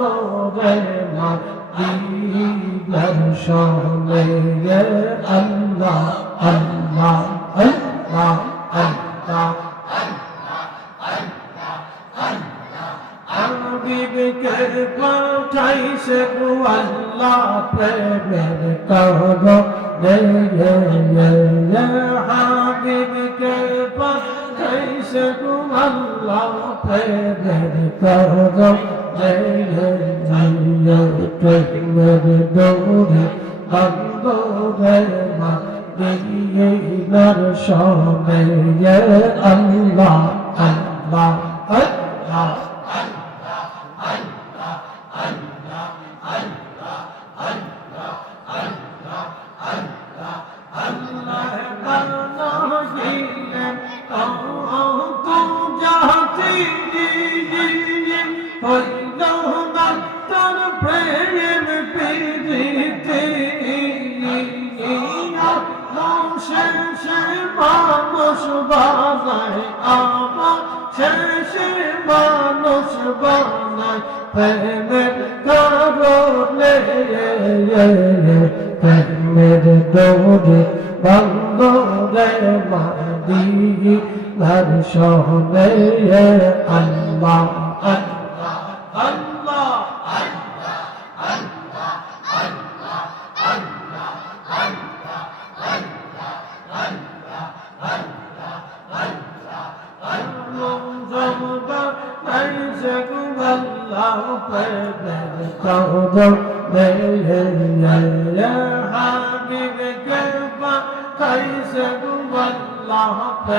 বন্দরে মদিনার শহরে আল্লাহ আল্লাহ আল্লাহ আল্লাহ হাবিবকে পাঠাইছে গো আল্লাহ প্রেমের কারণে হাবিবকে পাঠাইছে গো আল্লাহ প্রেমের কারণে প্রেমের দৌড়ে বন্দরে মদিনার শহরে আল্লাহ আল্লাহ আল্লাহ মানুষ বানায় প্রেমের কারণে প্রেমের দৌড়ে বন্দরে মদিনার শহরে আল্লাহ আল্লাহ আল্লাহ Allah Allah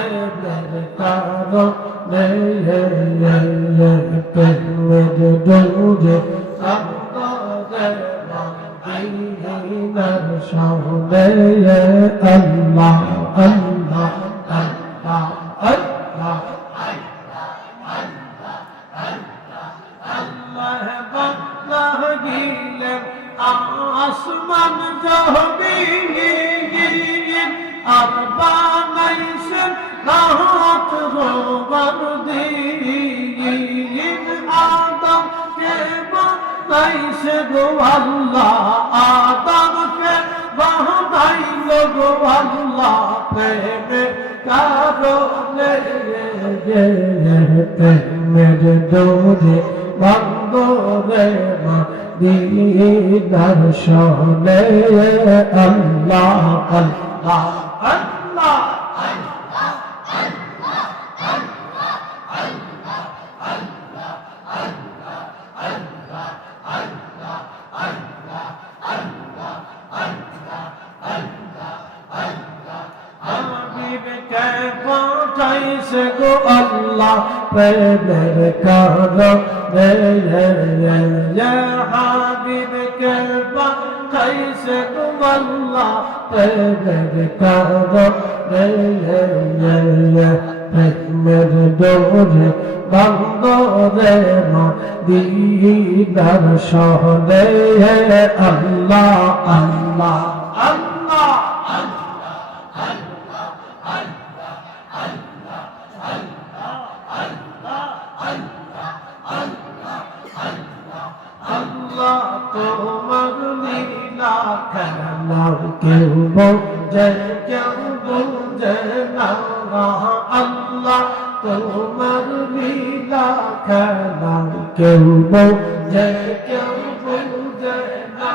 Allah Allah আসমান জমিন আর বানাইছেন রাত রোবার দিন আদমকে বানাইছে গো আল্লাহ আদমকে বানাইল গো আল্লাহ প্রেমে কারণে প্রেমের দৌড়ে বন্দরে মদিনার শহরে আল্লাহ আল্লাহ আল্লাহ পাঠাইছে গো আল্লাহ প্রেমের কারণে হাবিবকে পাঠাইছে গো আল্লাহ প্রেমের কারণে প্রেমের দৌড়ে বন্দরে মদিনার শহরে আল্লাহ আল্লাহ আল্লাহ তোমার লীলা খেলা কেউ বোঝে কেউ বোঝে না আল্লাহ তোমার লীলা খেলা কেউ বোঝে কেউ বোঝে না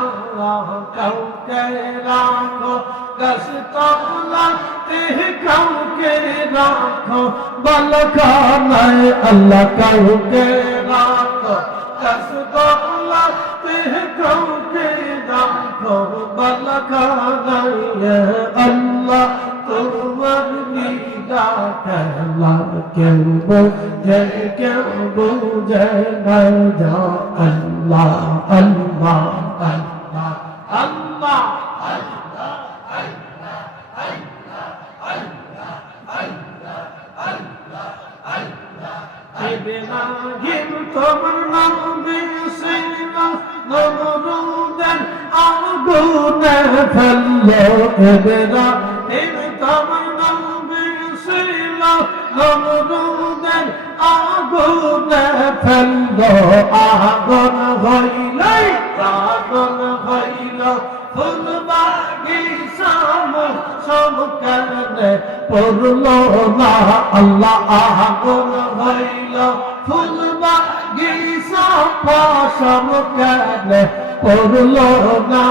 কাউকে রাখো গাছ তলাতে কাউকে রাখো বালখানায় আল্লাহ কাউকে রাখো গাছ তলাতে কাউকে রাখো বালখানায় আল্লাহ তোমার লীলা খেলা কেউ বোঝে কেউ বোঝে না যা আল্লাহ আল্লাহ আল্লাহ আল্লাহ ইব্রাহিম তোমার নাম দিয়েছিল নমরুদের আগুনে ফেললো ইব্রাহিম তোমার নাম দিয়েছিল নমরুদের আগুনে ফেললো আগুন আগুন হইল ফুল বাগিচা মৌসুম কেনে পড়লো না আল্লাহ আগুন হইল ফুল বাগিচা মৌসুম কেনে পড়লো না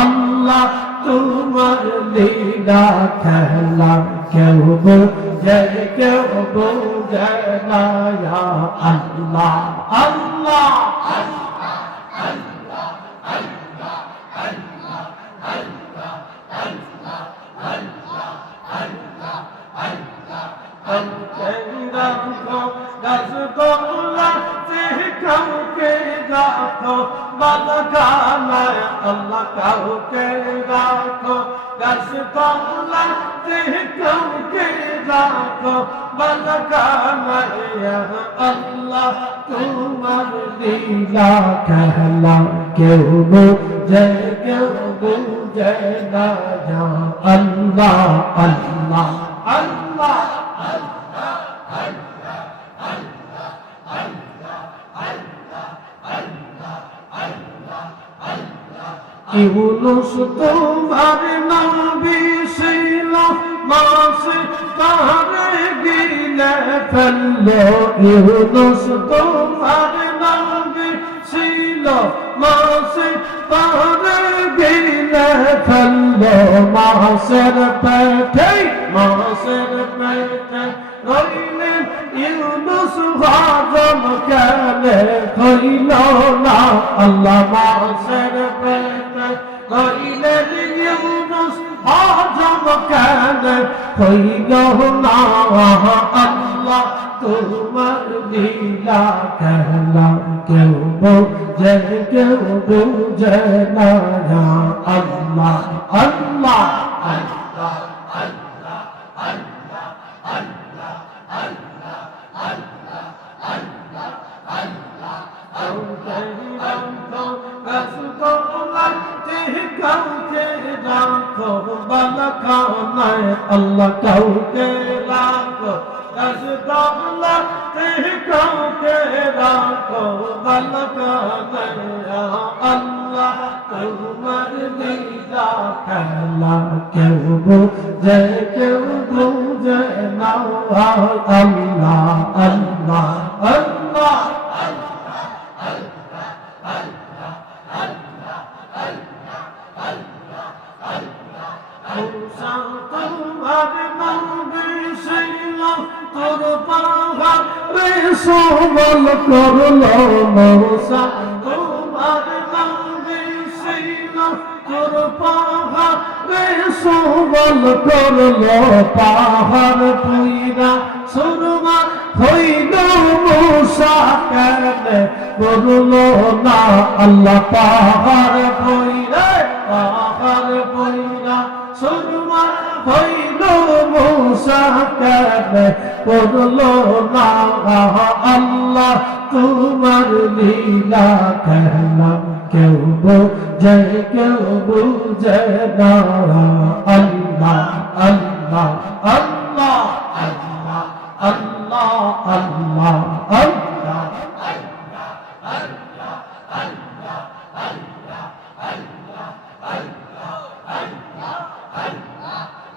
আল্লাহ তোমার লীলা খেলা কেউ বুঝে কেউ বুঝে না আল্লাহ আল্লাহ কাউকে রাখো বালখানায় আল্লাহ কাউকে রাখো গাছ তলাতে কাউকে রাখো বালখানায় আল্লাহ তোমার লীলা খেলা কেউ বুঝে কেউ বুঝে না আল্লাহ আল্লাহ আল্লাহ ইউনুস তোমার নবী ছিল মাসে তারে গিলে ফেললো ইউনুস তোমার নবী ছিল মাসে তারে গিলে ফেললো মাসের পেটে রইলেন ইউনুস হজম কেনে হইল না আল্লাহ মাসের পেটে রইলেন ইউনুস হজম কেনে হইল না আল্লাহ তোমার লীলা খেলা কেউ বুঝে কেউ বুঝে না আল্লাহ আল্লাহ আল্লাহ আল্লাহ আল্লাহ আল্লাহ আল্লাহ আল্লাহ আল্লাহ আল্লাহ কাউকে রাখো বালখানায় আল্লাহ কাউকে রাখো কাউকে রাখো বালখানায় আল্লাহ তোমার লীলা খেলা কেউ বুঝে কেউ বুঝে না আল্লাহ আল্লাহ আল্লাহ সবল করলো মৌসা তোমার নবী ছিল তোর পাহাড়ে সবল করলো পাহাড় পুইরা সুরমা হইল মৌসা কেনে করলো না আল্লাহ পাহাড় পুইরা সুরমা হইল মৌসা কেনে করলো না আল্লাহ তোমার লীলা খেলা কেউ বুঝে কেউ বুঝে না আল্লাহ আল্লাহ আল্লাহ আল্লাহ আল্লাহ আল্লাহ আল্লাহ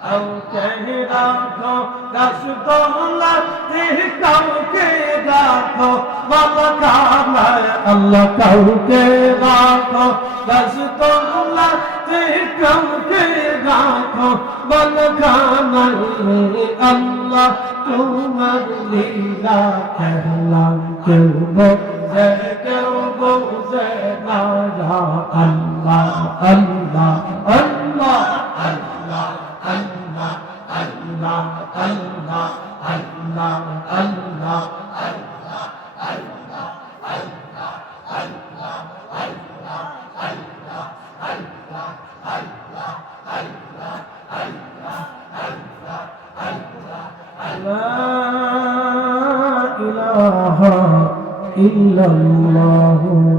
কাউকে রাখো গাছ তলাতে কাউকে রাখো বালখানায় আল্লাহ কাউকে রাখো গাছ তলাতে কাউকে রাখো বালখানায় আল্লাহ তোমার লীলা খেলা কেউ বুঝে কেউ বুঝে না আল্লাহ আল্লাহ আল্লাহ আল্লাহ Allah, Allah, Allah, Allah, Allah, Allah, Allah, Allah, Allah, Allah, Allah, Allah, Allah, Allah, Allah, Allah, Allah, La ilaha illallah.